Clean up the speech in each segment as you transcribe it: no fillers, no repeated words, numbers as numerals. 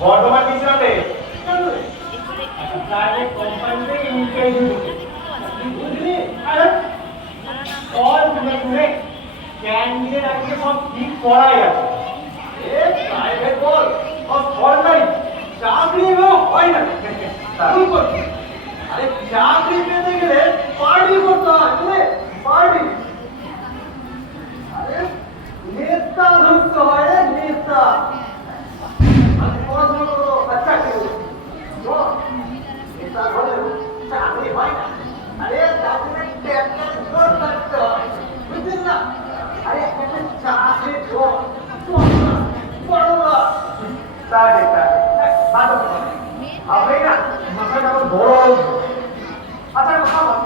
বর্তমান মিশ্রণে প্রাইভেট কোম্পানিতে ইনকাইজি বুঝলি আরে অল ঘুরে ক্যান্ডিডেট আজকে সব ঠিক করাই আছে এ প্রাইভেট বল সব সরকারি চাকরি হয় না কি করছিস আরে চাকরি পেতে গেলে পার্টি করতে হয় বুঝলে পার্টি আরে নেতা ধরতে হয় রে নেতা আমি পড়াশোনা করবো বাচ্চা কেউ নেতা হলেও চাকরি হয় না আরে চাকরি থাকতে হয় বুঝছেন না আরে একটা চাকরি আপনি না মাথাটা আমার বড় আচ্ছা কথা বল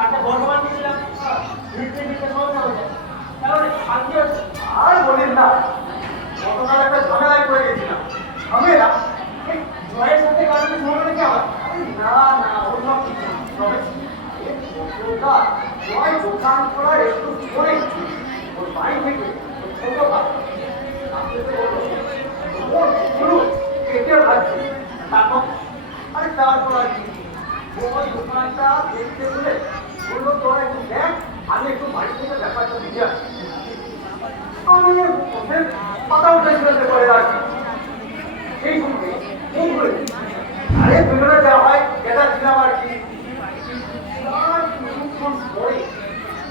আচ্ছা বর্তমান দিয়েছিলাম আর বলিস না গতকাল একটা ঝগড়ায় পড়ে গেছিলাম আমি জয়ের সাথে কারণে ঝগড়া রেখে আবার না না ওসব কিছু তবে জয় দোকান করার একটু পরে ওর বাড়ি থেকে ছোট কেটে ভাবছি তারপর আরে তারপর আর কি ওই দোকানটা দেখতে বলে বললো তোরা একটু দেখ আমি একটু বাড়ি থেকে ব্যাপারটা বুঝে আসছি আমি ওদের পাতা উঠেছিলাম করে আর কি সেই সঙ্গে ফোন করে আরে দুজনে যা হয় এটা ছিলাম আর কি কিছুক্ষণ পরে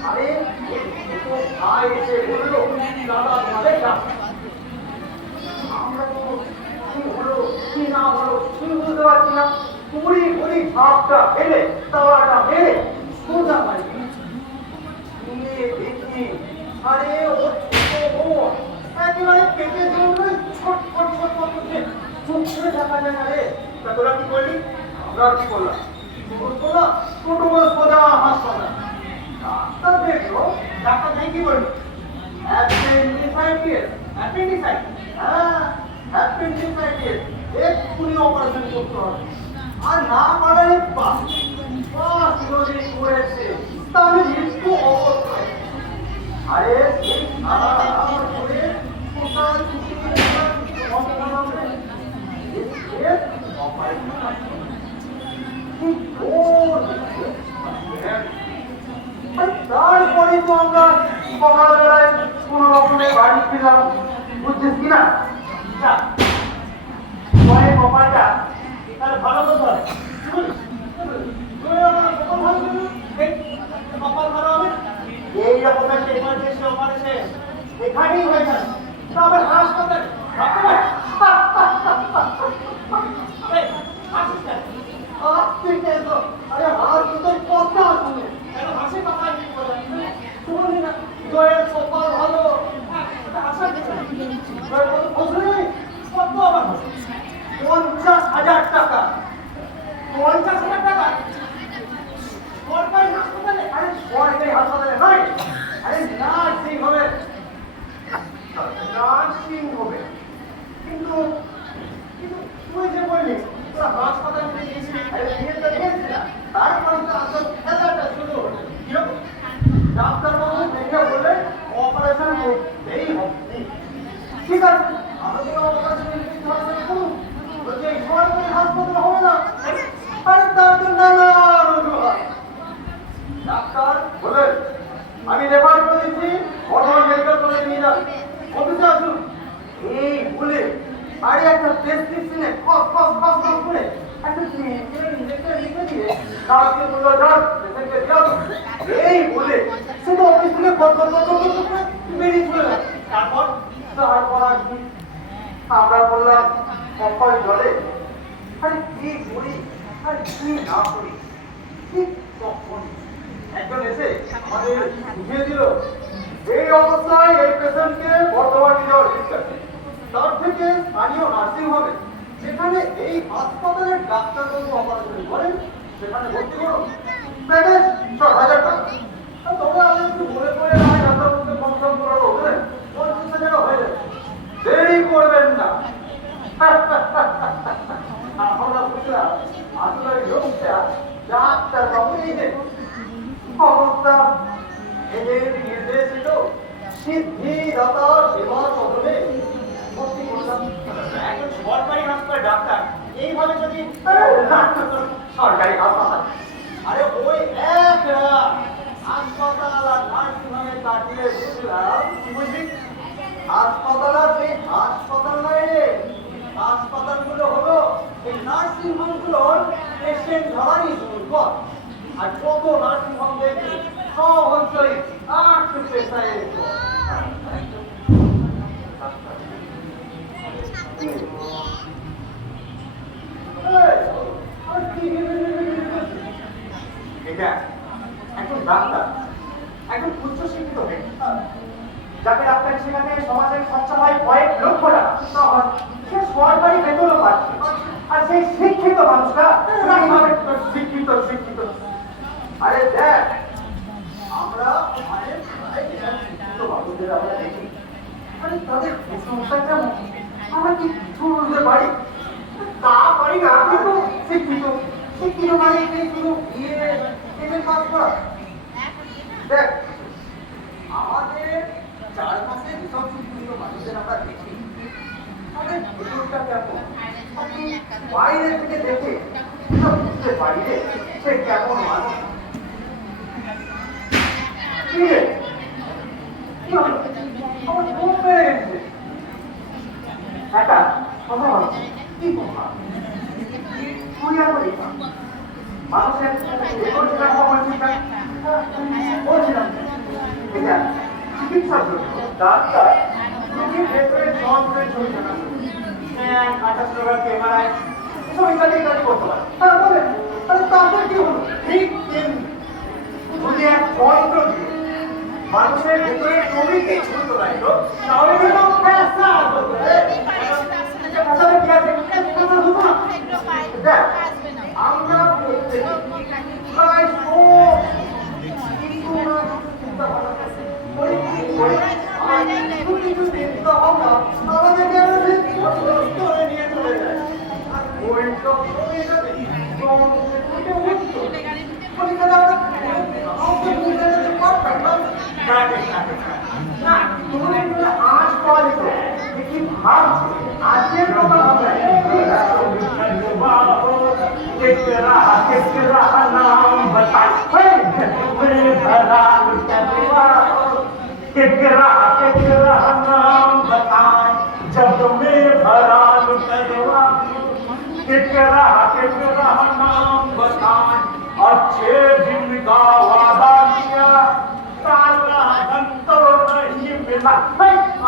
আরে ভাই এসে বললো দাদা তোমাদের ডাক আমরা তো কি হলো কি না হলো শুরু বুঝতে পারছি না পুরি পুরি ভাবটা ফেলে তাওয়াটা মেরে সোজা পাই দেখি আরে ও একেবারে কেটে জন্য ছট ছট ছট ছট করছে চুপ করে দেখা যায় না রে তা তোরা কি করলি আমরা কি করলাম ছোট বড় সোজা হাসপাতাল ডাক্তার দেখলো ডাক্তার তাই কি বললো অ্যাপেন্ডিসাইটিস হ্যাঁ অ্যাপেন্ডিসাইটিস এক্ষুনি অপারেশন করতে হবে আর না পারলে পাস যদি করেছে তাহলে মৃত্যু অবস্থায় আরে সেই আমার করে টোটাল তারপরে তো আমরা সকালবেলায় কোন রকমের বাড়ি ছিলাম বুঝছিস কিনা কপালটা তাহলে ভালো তো ধরে কপাল ভালো হবে এই রকম একটা এমার্জেন্সি অপারেশন এখানেই হয়ে যায় আবার হাসপাতালে আরে হাত তোর কথা শুনে কেন হাসি কথা শুনি না জয়ের কপাল ভালো কত আবার 50,000 টাকা 50,000 টাকা সরকারি হাসপাতালে আরে সরকারি হাসপাতালে নয় আরে নার্সিং হবে কিন্তু কিন্তু তুই যে বললি তোরা হাসপাতালে গিয়েছিলি তারপরে তো আসল খেলাটা শুরু হলো কিরকম ডাক্তারবাবু দেখে বলে অপারেশন করতেই হবে ঠিক আছে আমাদের অপারেশন করুন বলছে এই সরকারি হাসপাতাল হবে না আরে তার তো নানা অজুহাত ডাক্তার বলেন আমি রেফার করে দিচ্ছি বর্ধমান মেডিকেল কলেজে নিয়ে যান অফিসে আসুন এই বলে আরে একটা প্রেসক্রিপশনে কস কস কস কস করে একটা ইঞ্জেকশন লিখে দিয়ে ডাক্তারকে বললো যান পেশেন্টকে দিয়ে আসুন এই বলে শুধু অফিস থেকে বেরিয়ে চলে গেল তারপর আর কি আমরা বললাম কপাল জলে আরে কি করি আরে কি না করি ঠিক তখন একজন এসে আমাদের বুঝিয়ে দিল এই অবস্থায় এই পেশেন্টকে বর্ধমান নিয়ে যাওয়ার চিন্তা তার থেকে স্থানীয় নার্সিং হবে যেখানে এই হাসপাতালের ডাক্তারবাবু অপারেশন করেন সেখানে ভর্তি করো প্যাকেজ 6,000 টাকা তবে আমি একটু বলে করে নয় ডাক্তারবাবুকে কনফার্ম করাবো বুঝলেন 50,000 টাকা হয়ে যাবে দেরি করবেন না আমরা ডাক্তারবাবু এই যে অবস্থা, এদের নির্দেশিত সিদ্ধিদাতা সেবা সদনে ভর্তি করলাম। একজন সরকারি হাসপাতাল ডাক্তার এইভাবে যদি সরকারি হাসপাতাল, আরে ওই এক হাসপাতাল আর নার্সিং হোমে কাটিয়ে বুঝলাম কি বুঝলি, হাসপাতাল আর সেই হাসপাতাল নয় রে, হাসপাতালগুলো হলো এই নার্সিং হোমগুলোর পেশেন্ট ধরারই ঘর। আর কত নার্সিং হোম দেখি সব অঞ্চলে আট পেশায় এটা একজন ডাক্তার, একজন উচ্চ শিক্ষিত ব্যক্তি, যাকে ডাক্তার সেখানে সমাজের খরচা হয় কয়েক লক্ষ টাকা, সে সরকারি বেতনও পাচ্ছে। আর সেই শিক্ষিত মানুষরা শিক্ষিত শিক্ষিত, আরে দেখ আমরা শিক্ষিত মানুষদের আমরা দেখি, আরে তাদের প্রশংসা কেমন, আমরা কি কিছু বলতে পারি? তা পারি না, কিন্তু শিক্ষিত শিক্ষিত মানে শুধু এদের কাজ করা। দেখ আমাদের চারপাশে যেসব শিক্ষিত মানুষদের আমরা দেখি, তাদের ভেতরটা কেমন আপনি বাইরে থেকে দেখে বুঝতে পারি রে সে কেমন মানুষ। কি রে, কি হলো? আমার ঘুম পেয়ে গেছে। একটা কথা বলো, কি কথা? তুই আর বলি মানুষের ভেতর যেটা বলছিলাম এটা চিকিৎসার জন্য ডাক্তার রোগীর ভেতরে যন্ত্রের ছবি জানা, আল্ট্রাসোনোগ্রাফ, এমআরআই এসব ইত্যাদি ইত্যাদি করতে পারে। তারপরে তারপরে কি হলো, ঠিক যদি এক যন্ত্র দিয়ে মানুষের ভেতরে ছবিকে ছবি তোলা হলো, তাহলে কিন্তু পেশা হতো। পেশাটা কি আছে? পেশা হতো না। দেখ আমরা প্রত্যেকে প্রায় সব কিছু না চিন্তা ভাবনা করি, কিছু চিন্তা ভাবনা আমাদেরকে ধরে নিয়ে চলে যায়। আর ওই সব আজ পাওয়া যেত কি ভাবছে আজকের কথা नाम बताए नाम बताए जब में भरा लुटरवा, नाम बताए अच्छे दिन का वादा किया, काला धन तो नहीं मिला,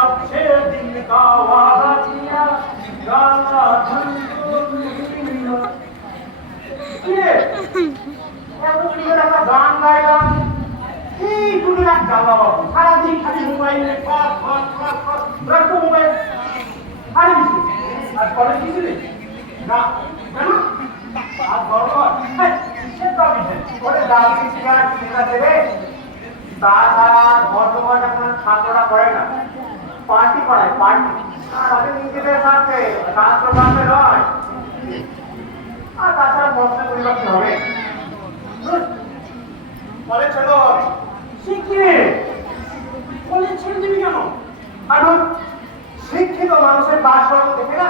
अच्छे दिन का वादा किया, काला धन तो नहीं मिला। গান গাইলাম এই দুনিয়ার জ্বালা বাবু, সারাদিন খালি মোবাইলে মোবাইল আর কিছু। আর কলেজ গেছিলি না কেন? আর গরম করে দাবি চিন্তা দেবে। তাছাড়া বর্তমান এখন ছাত্ররা করে না, পার্টি করায় পার্টি, তাদের নিজেদের স্বার্থে, ছাত্র বান্ধে নয়। আর তাছাড়া বর্ষা পরিবার কি হবে? কলেজ ছেড়ে শিখিয়ে কলেজ ছেড়ে দিবি কেন? কারণ শিক্ষিত মানুষের কাজ কর্ম দেখে না